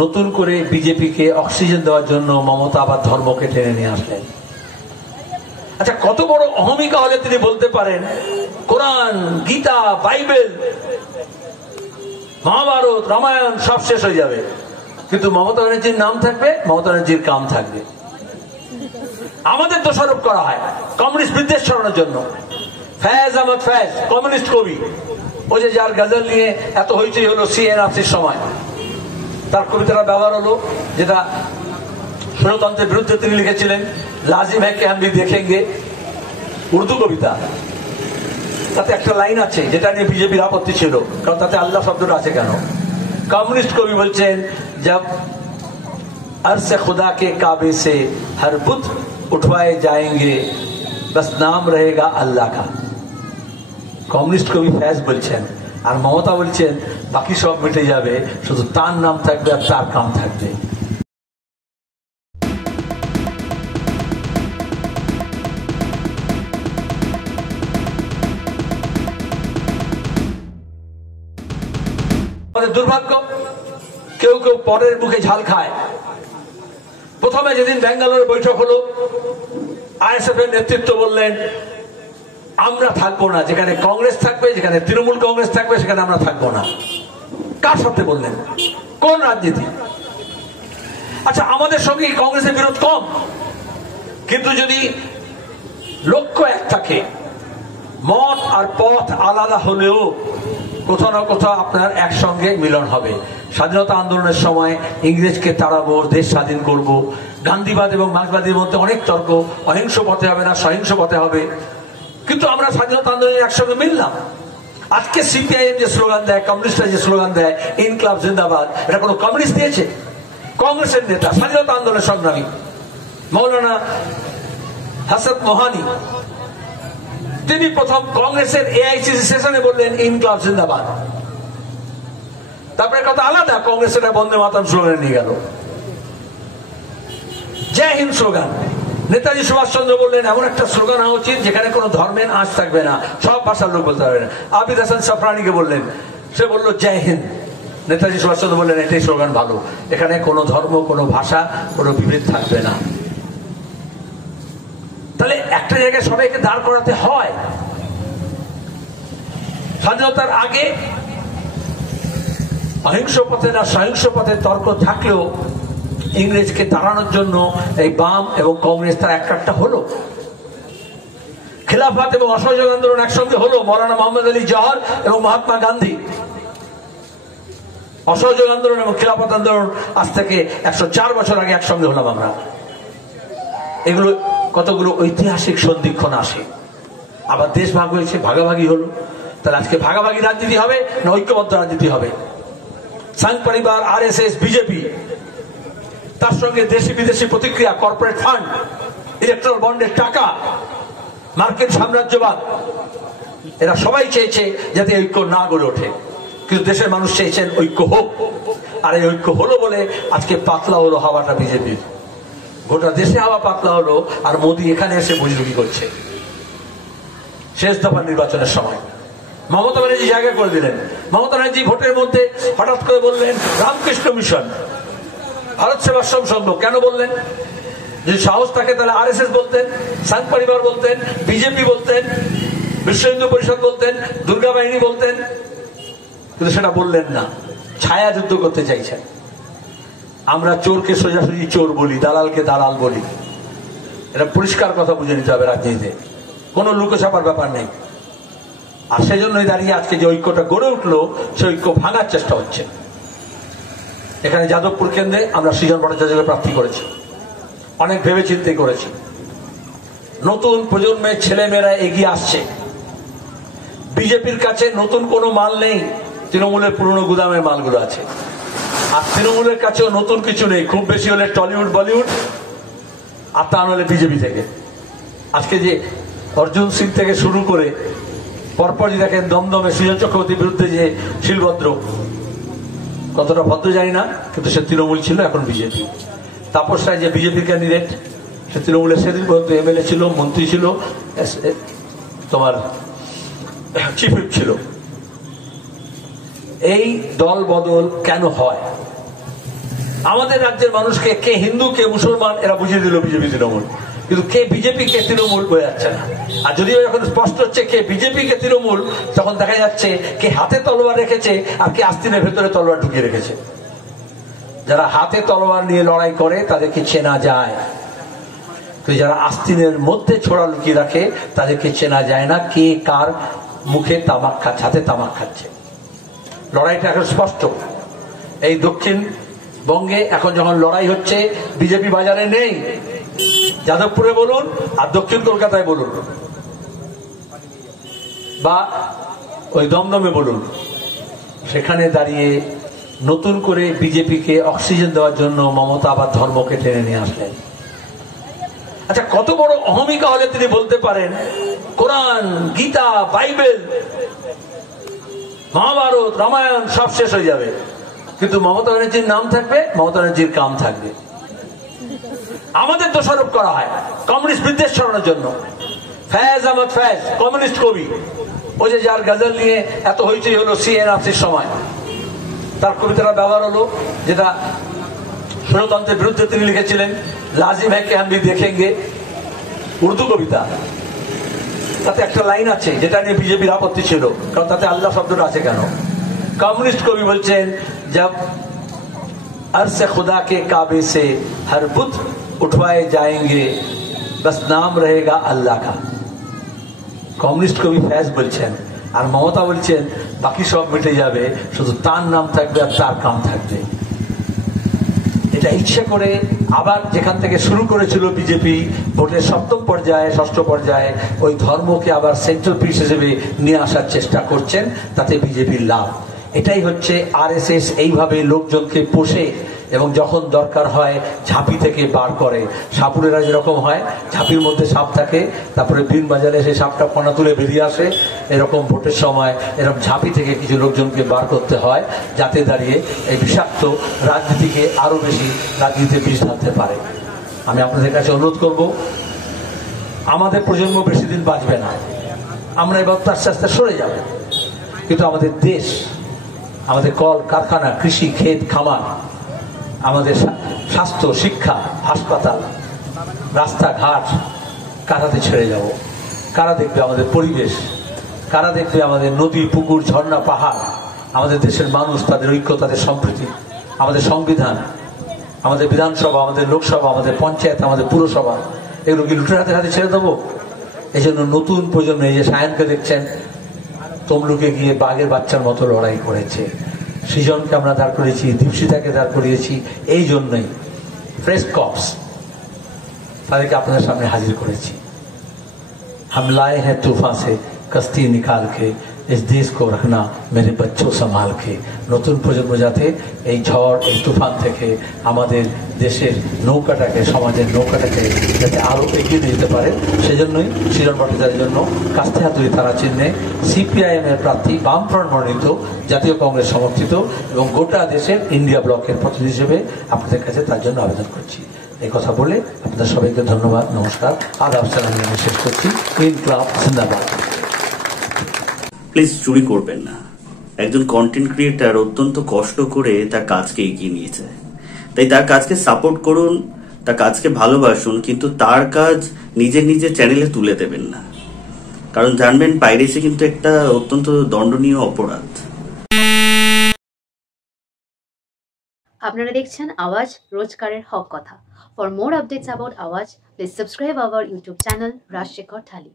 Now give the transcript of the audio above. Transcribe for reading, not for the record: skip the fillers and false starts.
নতুন করে বিজেপিকে অক্সিজেন দেওয়ার জন্য মমতা আবার ধর্মকে টেনে নিয়ে আসলেন। আচ্ছা, কত বড় অহমিকা হলে তিনি বলতে পারেন কোরআন, গীতা, বাইবেল, মহাভারত, রামায়ণ সব শেষ হয়ে যাবে, কিন্তু মমতা ব্যানার্জির নাম থাকবে, মমতা ব্যানার্জির কাম থাকবে। আমাদের দোষারোপ করা হয় কমিউনিস্ট বিদ্বেষ ছড়ানোর জন্য। ফয়েজ আহমদ ফয়েজ কমিউনিস্ট কবি, ও যে যার গজল নিয়ে এত হইচই হলো সিএনআরসির সময়, তার কবিতাটা ব্যবহার হলো, যেটা ষড়যন্ত্রের বিরুদ্ধে তিনি লিখেছিলেন, লাজিম হ্যাঁ কে হাম ভি দেখেঙ্গে, উর্দু কবিতা। তাতে একটা লাইন আছে যেটা নিয়ে বিজেপির আপত্তি ছিল, কারণ তাতে আল্লাহ শব্দটা আছে কেন। কমিউনিস্ট কবি বলছেন, जब अर्श खुदा के काबे से हर बुत उठवाए जाएंगे बस नाम रहेगा अल्लाह का। কমিউনিস্ট কবি ফয়েজ বলছেন, আর মমতা বলছেন বাকি সব মিটে যাবে, শুধু তার নাম থাকবে আর তার কাম থাকবে। দুর্ভাগ্য, কেউ কেউ পরের মুখে ঝাল খায়। প্রথমে যেদিন ব্যাঙ্গালোর বৈঠক হলো, আইএসএফ এর নেতৃত্ব বললেন আমরা থাকবো না, যেখানে কংগ্রেস থাকবে, যেখানে তৃণমূল কংগ্রেস থাকবে, সেখানে আমরা থাকবো না। কার সাথে বললেন? কোন রাজনীতি? আচ্ছা, আমাদের সঙ্গে কংগ্রেসের বিরোধ কম, কিন্তু যদি লক্ষ্য এক থাকে, মত আর পথ আলাদা হলেও কোথাও না কোথাও আপনার একসঙ্গে মিলন হবে। স্বাধীনতা আন্দোলনের সময় ইংরেজকে তাড়াবো, দেশ স্বাধীন করব, গান্ধীবাদ এবং মার্ক্সবাদীর মধ্যে অনেক তর্ক, অহিংস পথে হবে না সহিংস পথে হবে, কিন্তু আমরা স্বাধীনতা আন্দোলনে একসঙ্গে মিললাম। আজকে সিপিআইএম যে স্লোগান দেয়, কমিউনিস্টরা যে স্লোগান দেয়, ইনকলাব জিন্দাবাদ, এটা কোনো কমিউনিস্ট দিয়েছে? কংগ্রেসের নেতা, স্বাধীনতা আন্দোলনের সংগ্রামী মৌলানা হাসরত মোহানি, তিনি প্রথম কংগ্রেসের এআইসিসি সেশনে বললেন ইনকলাব জিন্দাবাদ। তারপরে কথা আলাদা, কংগ্রেসের বন্দে মাতরম স্লোগান নিয়ে গেল, জয় হিন্দ স্লোগান। নেতাজি সুভাষ চন্দ্র বললেন এমন একটা স্লোগান হওয়া উচিত যেখানে কোনো ধর্মের আঁচ থাকবে না, সব ভাষার লোক বলতে পারবে না। আবিদ হাসান সাফরানিকে বললেন, সে বললো জয় হিন্দ। নেতাজি সুভাষ চন্দ্র বললেন এটাই স্লোগান ভালো, এখানে কোনো ধর্ম, কোনো ভাষা, কোনো বিভেদ থাকবে না। তাহলে একটা জায়গায় সবাইকে দাঁড় করাতে হয়। স্বাধীনতার আগে অহিংস পথে না সহিংস পথে তর্ক থাকলেও ইংরেজকে তাড়ানোর জন্য এই বাম এবং কংগ্রেস তার একটা হলো। খিলাফত এবং অসহযোগ আন্দোলন একসঙ্গে হলো, মৌলানা মোহাম্মদ আলী জওহর এবং মহাত্মা গান্ধী। অসহযোগ আন্দোলন এবং খিলাফত আন্দোলন আজ থেকে 104 বছর আগে একসঙ্গে হলাম আমরা। এগুলো কতগুলো ঐতিহাসিক সন্ধিক্ষণ আসে। আবার দেশ ভাগ হয়েছে, ভাগাভাগি হলো। তাহলে আজকে ভাগাভাগি রাজনীতি হবে না ঐক্যবদ্ধ রাজনীতি হবে? সংঘ পরিবার, আরএসএস, বিজেপি, তার সঙ্গে দেশি বিদেশি প্রতিক্রিয়া, কর্পোরেট ফান্ড, ইলেকট্রাল বন্ডের টাকা, মার্কেট সাম্রাজ্যবাদ, এরা সবাই চেয়েছে যাতে ঐক্য না গড়ে ওঠে, কিন্তু দেশের মানুষ চেয়েছেন ঐক্য হোক। আর এই ঐক্য হলো বলে আজকে পাতলা হলো হাওয়াটা বিজেপির, গোটা দেশে হাওয়া পাতলা হলো। আর মোদী এখানে এসে বুজরুগি করছে। শেষ দফার নির্বাচনের সময় মমতা ব্যানার্জি জায়গা করে দিলেন। মমতা ব্যানার্জি ভোটের মধ্যে হঠাৎ করে বললেন রামকৃষ্ণ মিশন, ভারত সেবাশ্রম সংঘ। কেন বললেন? যদি সাহস থাকে তাহলে আরএসএস বলতেন, সংঘ পরিবার বলতেন, বিজেপি বলতেন, বিশ্ব হিন্দু পরিষদ বলতেন, দুর্গা বাহিনী বলতেন, কিন্তু সেটা বললেন না। ছায়া যুদ্ধ করতে চাইছেন। আমরা চোরকে সোজাসুজি চোর বলি, দালালকে দালাল বলি। এটা পরিষ্কার কথা বুঝে নিতে হবে রাজনীতিতে, কোনো লুকোছাপার ব্যাপার নেই। আর সেজন্যই দাঁড়িয়ে আজকে যে ঐক্যটা গড়ে উঠলো, সে ঐক্য ভাঙার চেষ্টা হচ্ছে। এখানে যাদবপুর কেন্দ্রে আমরা সৃজন ভট্টাচার্যকে প্রার্থী করেছি, অনেক ভেবে চিন্তে করেছি। নতুন প্রজন্মের ছেলেমেয়েরা এগিয়ে আসছে। বিজেপির কাছে নতুন কোনো মাল নেই, তৃণমূলের পুরনো গুদামের মালগুলো আছে। আর তৃণমূলের কাছেও নতুন কিছু নেই, খুব বেশি হলে টলিউড বলিউড, আর তা হলে বিজেপি থেকে। আজকে যে অর্জুন সিং থেকে শুরু করে পরপরই দেখেন দমদমে সৃজন চক্রবর্তীর বিরুদ্ধে যে শিলভদ্র, কতটা ভদ্র জানি না, কিন্তু সে তৃণমূল ছিল, এখন বিজেপি। তাপস রায় যে বিজেপির ক্যান্ডিডেট, সে তৃণমূলের সেদিন পর্যন্ত এমএলএ ছিল, মন্ত্রী ছিল, তোমার চিফ হুইপ ছিল। এই দল বদল কেন হয়? আমাদের রাজ্যের মানুষকে কে হিন্দু কে মুসলমান এরা বুঝিয়ে দিল বিজেপি তৃণমূল, কিন্তু কে বিজেপি কে তৃণমূল বোঝা যাচ্ছে না। আর যদিও এখন স্পষ্ট হচ্ছে কে বিজেপি কে তৃণমূল, তখন দেখা যাচ্ছে কে হাতে তলোয়ার রেখেছে আর কে আস্তিনের ভেতরে তলোয়ার ঢুকিয়ে রেখেছে। যারা হাতে তলোয়ার নিয়ে লড়াই করে তাদেরকে চেনা যায়, তো যারা আস্তিনের মধ্যে ছোড়া লুকিয়ে রাখে তাদেরকে চেনা যায় না কে কার মুখে তামাক খাচ্ছে, হাতে তামাক খাচ্ছে। লড়াইটা এখন স্পষ্ট। এই দক্ষিণবঙ্গে এখন যখন লড়াই হচ্ছে, বিজেপি বাজারে নেই, যাদবপুরে বলুন আর দক্ষিণ কলকাতায় বলুন বা ওই দমদমে বলুন, সেখানে দাঁড়িয়ে নতুন করে বিজেপিকে অক্সিজেন দেওয়ার জন্য মমতা আবার ধর্মকে টেনে নিয়ে আসলেন। আচ্ছা, কত বড় অহমিকা হলে তিনি বলতে পারেন কোরআন, গীতা, বাইবেল, মহাভারত, রামায়ণ সব শেষ হয়ে যাবে, কিন্তু মমতা ব্যানার্জির নাম থাকবে, মমতা ব্যানার্জির কাম থাকবে। আমাদের দোষারোপ করা হয় কমিউনিস্ট বিদ্বেষ ছড়ানোর জন্য। ফয়েজ আহমদ ফয়েজ কমিউনিস্ট কবি, ও যে যার গজল নিয়ে এত হইচই হলো সিএনআরসির সময়, তার কবিতাটা ব্যবহার হলো, যেটা ষড়যন্ত্রের বিরুদ্ধে তিনি লিখেছিলেন, লাজিম হ্যাঁ কে হাম ভি দেখেঙ্গে, উর্দু কবিতা। তাতে একটা লাইন আছে যেটা নিয়ে বিজেপির আপত্তি ছিল, কারণ তাতে আল্লাহ শব্দটা আছে কেন। কমিউনিস্ট কবি বলছেন, जब अर्श खुदा के काबे से हर बुत उठवाए जाएंगे बस नाम रहेगा अल्लाह का। কমিউনিস্ট কবি ফয়েজ বলছেন, আর মমতা বলছেন বাকি সব মিটে যাবে, শুধু তার নাম থাকবে আর তার কাম থাকবে। এটা ইচ্ছে করে আবার যেখান থেকে শুরু করেছিল বিজেপি ভোটের সপ্তম পর্যায়ে, ষষ্ঠ পর্যায়ে, ওই ধর্মকে আবার সেন্ট্রাল পিস হিসেবে নিয়ে আসার চেষ্টা করছেন, তাতে বিজেপির লাভ। এটাই হচ্ছে আরএসএস এইভাবে লোকজনকে পোষে এবং যখন দরকার হয় ঝাঁপি থেকে বার করে। সাপুরেরা যেরকম হয়, ঝাঁপির মধ্যে সাপ থাকে, তারপরে বিন বাজারে সেই সাপটা ফনা তুলে বেরিয়ে আসে, এরকম ভোটের সময় এরকম ঝাঁপি থেকে কিছু লোকজনকে বার করতে হয়, যাতে দাঁড়িয়ে এই বিষাক্ত রাজনীতিকে আরো বেশি রাজনীতিতে বিষ ঢালতে পারে। আমি আপনাদের কাছে অনুরোধ করব, আমাদের প্রজন্ম বেশি দিন বাঁচবে না, আমরা এবার আস্তে আস্তে সরে যাব, কিন্তু আমাদের দেশ, আমাদের কল কারখানা, কৃষি, ক্ষেত খামার, আমাদের স্বাস্থ্য, শিক্ষা, হাসপাতাল, রাস্তাঘাট কারাতে ছেড়ে যাব। কারা দেখবে আমাদের পরিবেশ, কারা দেখবে আমাদের নদী, পুকুর, ঝর্ণা, পাহাড়, আমাদের দেশের মানুষ, তাদের ঐক্য, তাদের সম্প্রীতি, আমাদের সংবিধান, আমাদের বিধানসভা, আমাদের লোকসভা, আমাদের পঞ্চায়েত, আমাদের পুরসভা, এগুলো কি লুটের হাতে হাতে ছেড়ে দেবো? এই জন্য নতুন প্রজন্ম, এই যে সায়নকে দেখছেন, তমলুকে গিয়ে বাঘের বাচ্চার মতো লড়াই করেছে, সৃজনকে আমরা দাঁড় করিয়েছি, দীপশিতাকে দাঁড় করিয়েছি, এই জন্যই ফ্রেশ কপস তাদেরকে আপনাদের সামনে হাজির করেছি। हम लाए हैं तूफान से कश्ती निकाल के इस देश को रखना मेरे बच्चों संभाल के। নতুন প্রজন্ম যাতে এই ঝড়, এই তুফান থেকে আমাদের দেশের নৌকাটাকে, সমাজের নৌকাটাকে যাতে আরো এগিয়ে দিতে পারে, সেজন্যই সৃজন ভট্টাচার্যের জন্য কাস্তে হাতুড়ি তারা চিহ্নে সিপিআইএম এর প্রার্থী, বামফ্রন্ট মনোনীত, জাতীয় কংগ্রেস সমর্থিত এবং গোটা দেশের ইন্ডিয়া ব্লকের প্রতিনিধি হিসেবে আপনাদের কাছে তার জন্য আবেদন করছি। এই কথা বলে আপনাদের সবাইকে ধন্যবাদ, নমস্কার, আদাব সালাম জানিয়ে শেষ করছি। ইনকলাব জিন্দাবাদ। প্লিজ চুরি করবেন না। একজন কন্টেন্ট ক্রিয়েটার অত্যন্ত কষ্ট করে তার কাজকে এগিয়ে নিয়েছে, তাই তার কাজকে সাপোর্ট করুন, তার কাজকে ভালোবাসুন, কিন্তু তার কাজ নিজের নিজের চ্যানেলে তুলে দেবেন না, কারণ জানবেন পাইরেসি কিন্তু একটা অত্যন্ত দণ্ডনীয় অপরাধ। আপনারা দেখছেন আওয়াজ, রোজকারের হক কথা। For more updates about Awaaz, please subscribe our YouTube channel Rajshekhar thali.